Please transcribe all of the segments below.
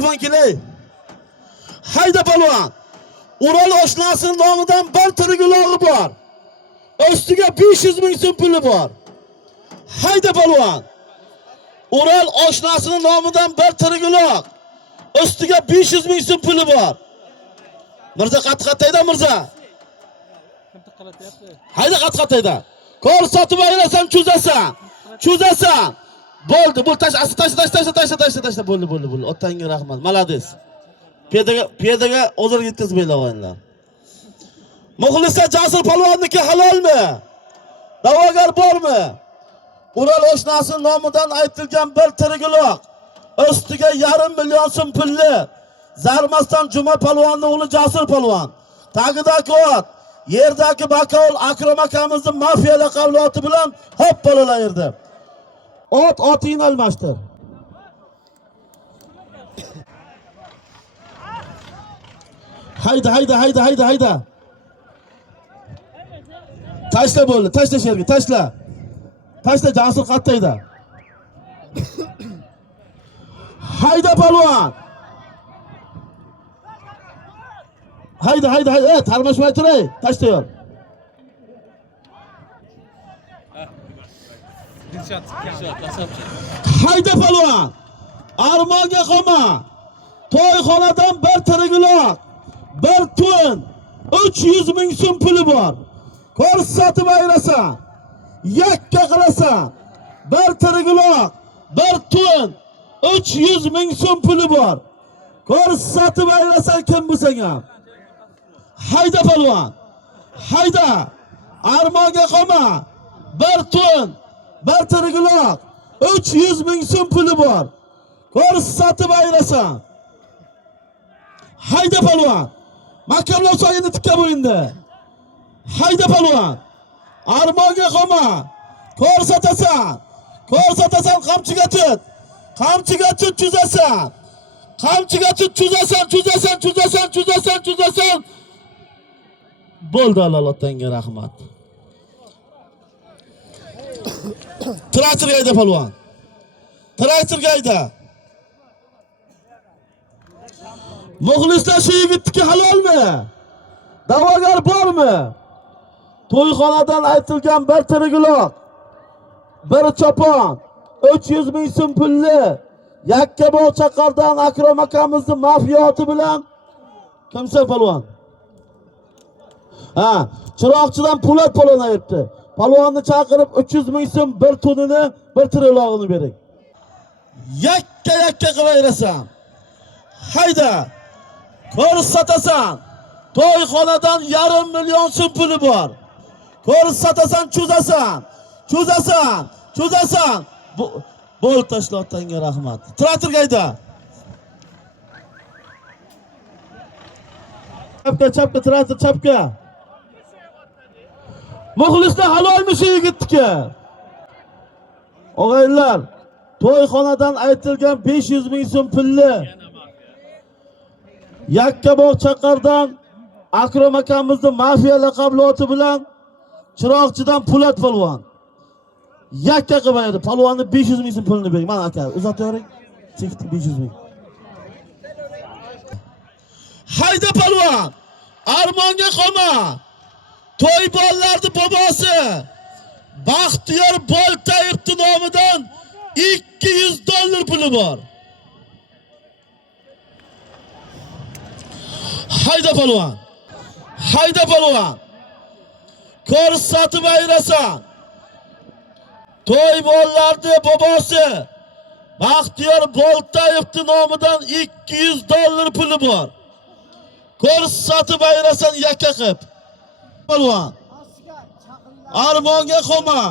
Kelay. Hayda palvon. Ural oshnasining nomidan bir tirgulog'i bor. Ustiga 500 ming so'm puli bor. Hayda palvon. Ural oshnasining nomidan bir tirgulog'. Ustiga 500 ming so'm puli bor. Mirza qatqatayda Mirza. Hayda qatqatayda. Kor sotib aylasan, cho'zasan. Cho'zasan. Bo'ldi, bu tasha. Bo'ldi. Otangga rahmat. Malades. Piyodaga o'zir yetkazmaylar o'yinlar. Muxlislar Jasur palvonniki halolmi? Da'vogar bormi? Ural oshnasining nomidan aytilgan bir tirgaloq, ustiga 1,5 million so'm pulli. Zarmasdan Juma palvonning o'g'li Jasur palvon. Tagidagi ot, yerdagi bakovul Akrom akamizning mafiya laqabli oti bilan hop bolalayirdi. Otingni almashtir. Hayda. Tashla bo'ldi, tashla sherga, tashla. Tashla Jasur qattayda. Hayda palvon. Hayda. Tarmashmay turay. Tashla yor. Hayda palvon. Armonga qolma. To'yxonadan bir tirgaloq, bir to'n 300 ming so'm puli bor. Ko'rsatib ayrasan, yakka qilasan. Bir tirgaloq, bir to'n 300 ming so'm puli bor. Ko'rsatib ayrasan kim bo'lsang ham. Hayda palvon. Hayda. Armonga qolma. Bir to'n, bir tirgaloq, 300 ming so'm puli bor. Ko'rsatib ayrasan. Hayda palvon. Mahkamlar soyini tikka bo'lindi. Hayda palvon. Armonga qolma. Ko'rsatasan. Qamchiga tut. Cho'zasan. Qamchiga tut, cho'zasan. Bo'ldi, Allohga rahmat. Traktorga hayda palvon. Traktorga hayda. Muxlislar shu yigitniki halolmi? Da'vogar bormi? To'yxonadan aytilgan bir tirgaloq, bir chopon, 300 ming so'm pulli. Yakkabog' Chaqardan Akrom akamizning mafiyoti bilan kimsan palvon? Chiroqchidan Po'lat palvon aytdi. Palvonni chaqirib 300 ming so'm bir tunini, bir tirgaloqni bering. Yakka qilayrasan. Hayda. Ko'rsatasan. To'yxonadan 1,5 million so'm puli bor. Ko'rsatasan, cho'zasan. Bo'l tashla, otangga rahmat. Traktorga hayda. Chapga, traktor chapga. Muxlislar halolmi shu yigitniki? O'g'aylar, to'yxonadan aytilgan 500 ming so'm pulli. Yakkabog' Chaqardan Akrom akamizning mafiya laqabli oti bilan Chiroqchidan Po'lat palvon. Yakka qilmaydi. Palvonni 500 ming so'm pulini bering. Mana aka, uzatavering. Chekdi 500 ming. Hayda palvon. Armonga qolma. To'y bolalarning bobosi Baxtiyor Boltayevning nomidan 200 dollar puli bor. Hayda palvon. Ko'rsatib ayrasan. To'y bolalarning bobosi Baxtiyor Boltayevning nomidan 200 dollar puli bor. Ko'rsatib ayrasan yakka qilib. Palvon. Armonga qolma.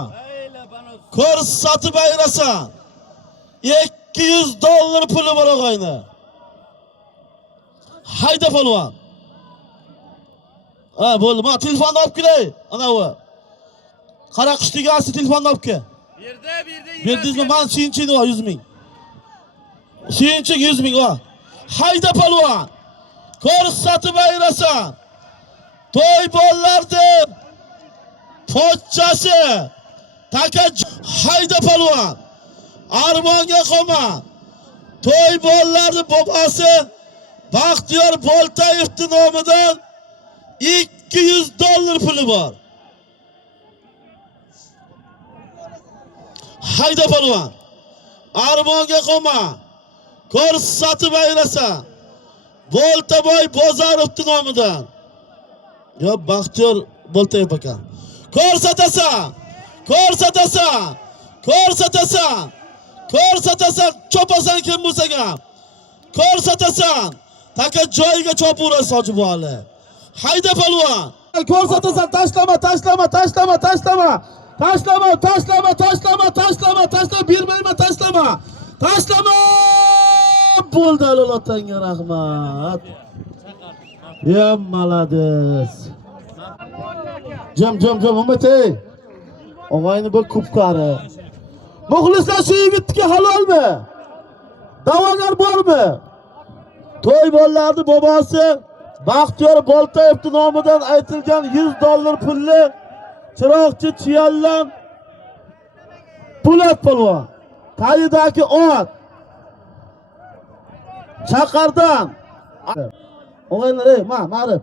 Ko'rsatib ayrasan. 200 dollar puli bor o'g'ayni. Hayda palvon. Bo'ldi. Men telefonni olib kelay. Ana u. Qaraqishtiga asli telefonni olib kel. Berdingizmi? Men suyunchini 100 ming. Suyunching 100 ming o. Hayda palvon. Ko'rsatib ayrasan. To'y bolalarning pochchasi. Taka hayda palvon. Armonga qolma. To'y bolalarning bobosi Baxtiyor Boltayevning nomidan $200 puli bor. Hayda polvon. Armonga qolma. Ko'rsatib aylasan. Boltaboy Bozorovning nomidan. Yo Baxtiyor Boltayev aka. Ko'rsatasan. Ko'rsatasan. Ko'rsatasan. Ko'rsatasan, chopasan kim bo'lsa ham. Ko'rsatasan. Taka joyiga chopura sochib oli. Hayda polvon. Ko'rsatasan, tashlama, tashlama, tashlama, tashlama. Tashlama, tashlama, tashlama, tashlama, tashlama, bermayman, tashlama. Tashlama! Bo'ldi, Alolotanga rahmat. Ya malades. Jam, umatay. Og'ayni bir kupqari. Muxlislar shu yigitga halolmi? Da'vogar bormi? To'y bolalarning bobosi Baxtiyor Boltayevning nomidan aytilgan $100 pulli chiroqchi Chiyallan Po'lat polvon. Tayidagi ot. Chaqardan. O'g'aylar, ma'rif.